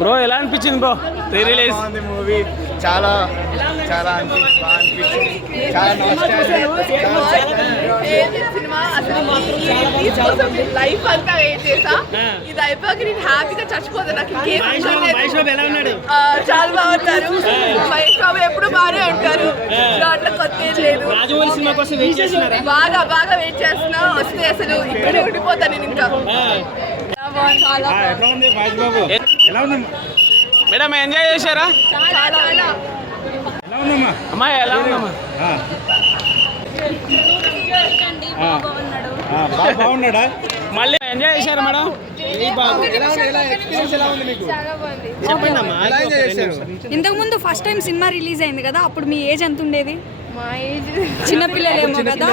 Bro ఎలా అనిపించింది bro re release movie చాలా చాలా బాగా అనిపించింది. సినిమా అసలు లైఫ్ అంతా వెయిట్ చేసా. ఇది అయిపోయాక నేను హ్యాపీగా చచ్చిపోతాను. నాకు చాలా బాగుంటారు. మహేష్ బాబు ఎప్పుడు బాగానే ఉంటారు. దాంట్లో కొత్త ఏం లేదు. బాగా బాగా వెయిట్ చేస్తున్నా. వస్తే అసలు ఇక్కడే ఉండిపోతాను నేను ఇంకా. మేడం ఎంజాయ్ చేశారా? అమ్మాయి ఎలా ఉందమ్మా? బాగున్నాడా? మళ్ళీ ఎంజాయ్ చేశారా మేడం? ఇంతకు ముందు ఫస్ట్ టైం సినిమా రిలీజ్ అయింది కదా, అప్పుడు మీ ఏజ్ ఎంత ఉండేది? మా ఏజ్ చిన్నపిల్లలేమో కదా.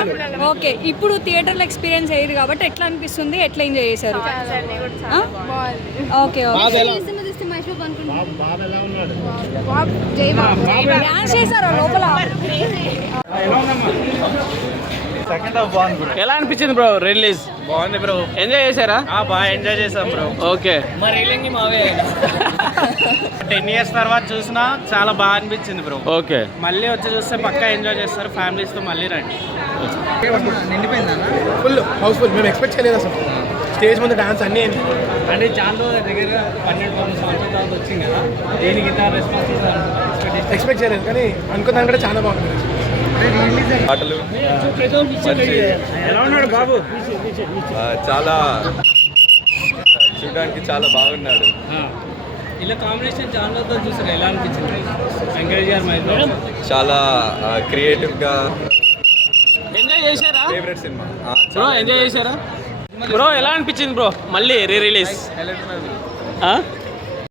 ఓకే, ఇప్పుడు థియేటర్లో ఎక్స్పీరియన్స్ అయ్యేది కాబట్టి ఎట్లా అనిపిస్తుంది, ఎట్లా ఎంజాయ్ చేశారు? ఓకే డాన్స్ చేశారా లోపల? ఎలా అనిపించింది బ్రో రిలీజ్? బాగుంది బ్రో. ఎంజాయ్ చేశారా? బాగా ఎంజాయ్ చేసాం బ్రో. ఓకే. 10 years తర్వాత చూసినా చాలా బాగా అనిపించింది బ్రో. ఓకే. మళ్ళీ వచ్చి చూస్తే పక్కా ఎంజాయ్ చేస్తారు. ఫ్యామిలీస్తో మళ్ళీ రండి. Full Housefull. మేము ఎక్స్పెక్ట్ చేయలేదు అసలు. స్టేజ్ ముందు డాన్స్ అన్నీ అంటే చాలా దగ్గర 12 సంవత్సరాల తర్వాత వచ్చింది కదా, దేనికి ఇంత రెస్పాన్స్ ఎక్స్పెక్ట్ చేయలేదు, కానీ అనుకున్న కూడా చాలా బాగుంది. పాటలు ఎలా ఉన్నాడు బాబు? చాలా చూడడానికి చాలా బాగున్నాడు. ఇలా కాంబినేషన్ చాలా చూసారు. ఎలా అనిపించింది? వెంకటేష్ గారు మైండ్ చాలా క్రియేటివ్గా ఎంజాయ్ చేశారా? Favourite cinema. బ్రో ఎంజాయ్ చేశారా? బ్రో ఎలా అనిపించింది బ్రో మళ్ళీ రీ రిలీజ్?